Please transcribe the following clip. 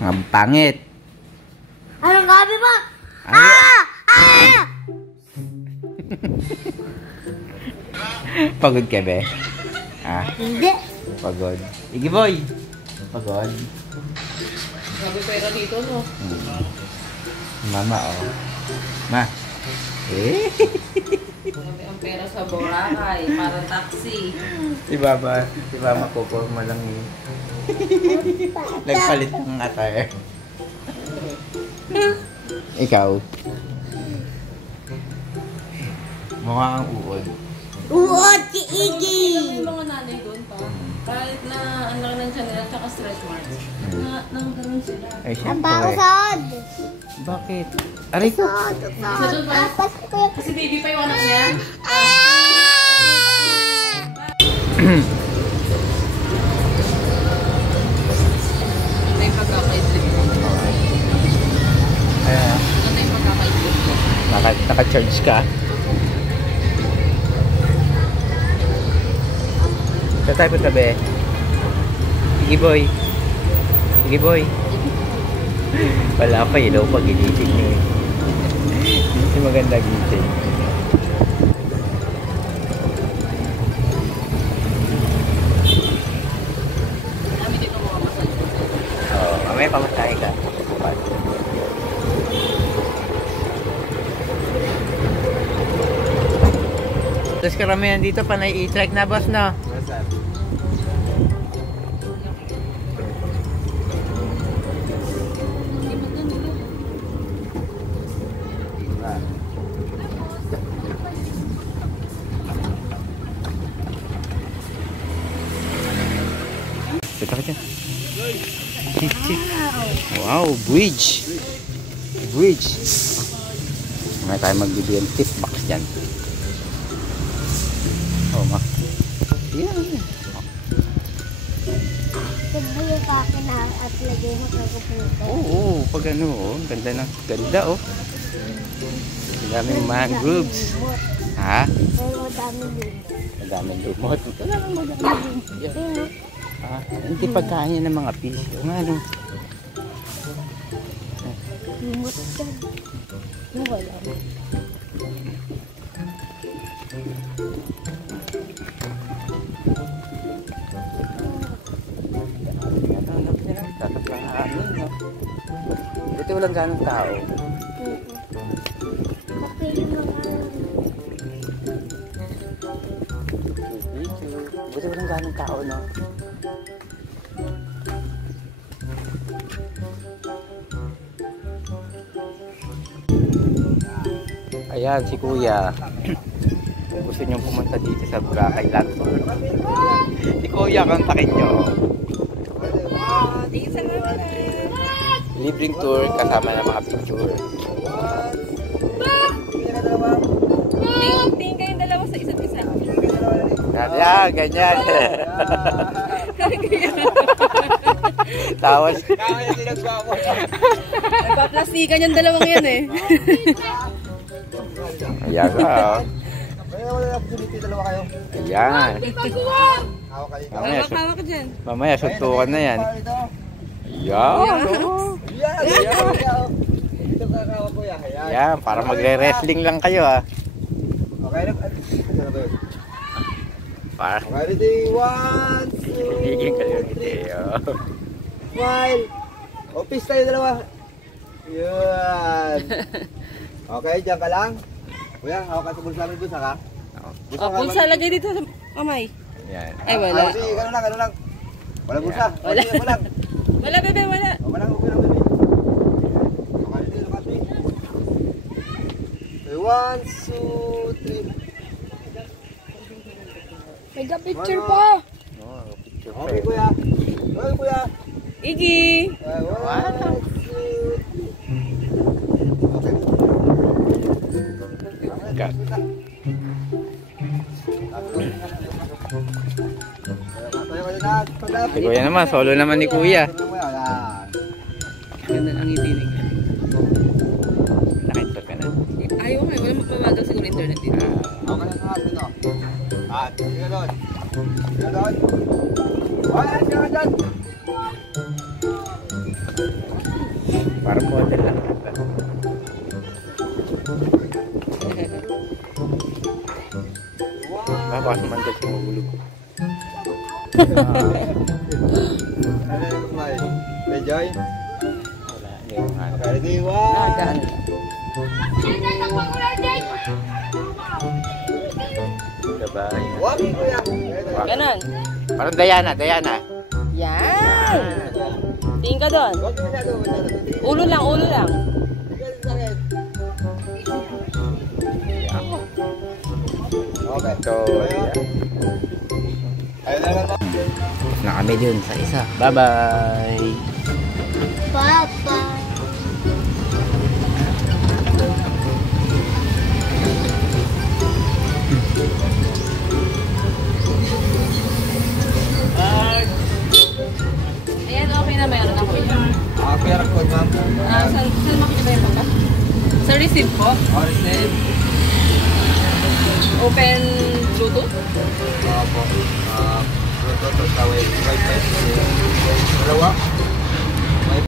Mga pangit. Anong gabi ba? Ano? Pagod ka be? Ha? Hindi. Pagod. Igi boy. Pagod. Sabi pera dito, no? Mama, oh. Ma. Eh. Sabi ang pera sa Boracay, para taxi. Si Mama kukurma lang eh. Nagpalit ng attire. Ikaw? Mukha kang uod. Uod si Iggy. Yung mga nanay doon pa, kahit na ang laki ng tiyan nila, tsaka stretch marks, nang ganun sila. Ay, Ang syempre. pausod. Bakit? Aray ko. Tapos ko. Kasi baby pa yung anak niya. Ito yung pagkakaidlip mo. Ito yung pagkakaidlip mo. Naka-charge ka. Sa tayo po tabi. Sige boy. Sige boy. Wala pa ilaw pag ginising niyo eh. Hindi maganda gising. Kami dito mga masal. Oo, mamaya pamasahe ka. Tapos karamihan dito panay e-trike na boss no? Kita ka dyan. Wow, bridge. Bridge. May tayo magbibigyan tip box dyan. Oh, ma. Yan. Sabi yung kakinahan at lagay mo kagaputo. Oo, pag ano, oh. Ganda na. Ganda, oh. Ang daming mangroves. Ha? Pero madaming lumot. Ang daming lumot. Ito lang ang madaming lumot. Ah, hindi pagkain yan ng mga fish. O nga, no? Lumot dyan. Yung wala mo. Ito walang ganong tao. Kasi yung mga... Buti walang ganong tao, no? Ayan, si Kuya. Kung gusto nyo pumunta dito sa Boracay Land Tour. Si Kuya, kontakin nyo. Libreng tour kasama ng mga picture. Tingin kayong dalawa sa isa't isa. Yan, ganyan. Tawas. Nagpaplastikan yung dalawang yan eh. Ayan ka. Ayan. Hawak ka dyan. Mamaya, suntukan na yan. Ayan. Ayan, para magre-wrestling lang kayo ah. Okay, Para ready? 1, 2, higing kayo ngiti. smile. Office tayo dalawa. Yan. Okay, dyan ka lang. Kuya, hawak ka sa bulsa mo, bulsa ka? Pulsa, lagay dito sa kamay. Ayan. Ay, wala. Sige, gano'n lang. Wala bulsa. Wala. Wala. Wala, bebe, wala. Okay lang, bebe. Okay, ready, lokasi. Okay, 1, 2, 3. Picture pa! Oh, picture pa Okay, eh. kuya. Okay, kuya. Iggy! 1, 2, 3. Cut. Si Kuya naman, solo naman ni Kuya. Ganda ang ngiti niya. Nakita ka na. Ayaw nga, wala mapawagal siguro internet dito. Okay na nga dito. Sige doon. Sige doon. Ay, sige doon. Model lang. Baka naman kasi mabulog ko. Ano yung smile? May joy? Wala. Hindi ko nga. Okay, ready? One. Gabay. Wagi kuya. Ganon. Parang Diana. Yan! Tingin ka doon. Wag masyado, masyado. Ulo lang, ulo lang. Tingnan sa sakit. Okay. So, yeah. Ayun na lang. Na kami dun sa isa. Bye-bye! Papa. Ayan, okay na meron ako yan. QR code ma'am. Saan makikita yung pagka? Sa receipt po, Or save. open Bluetooth. Opo. Bluetooth sa Wi-Fi. Dalawa.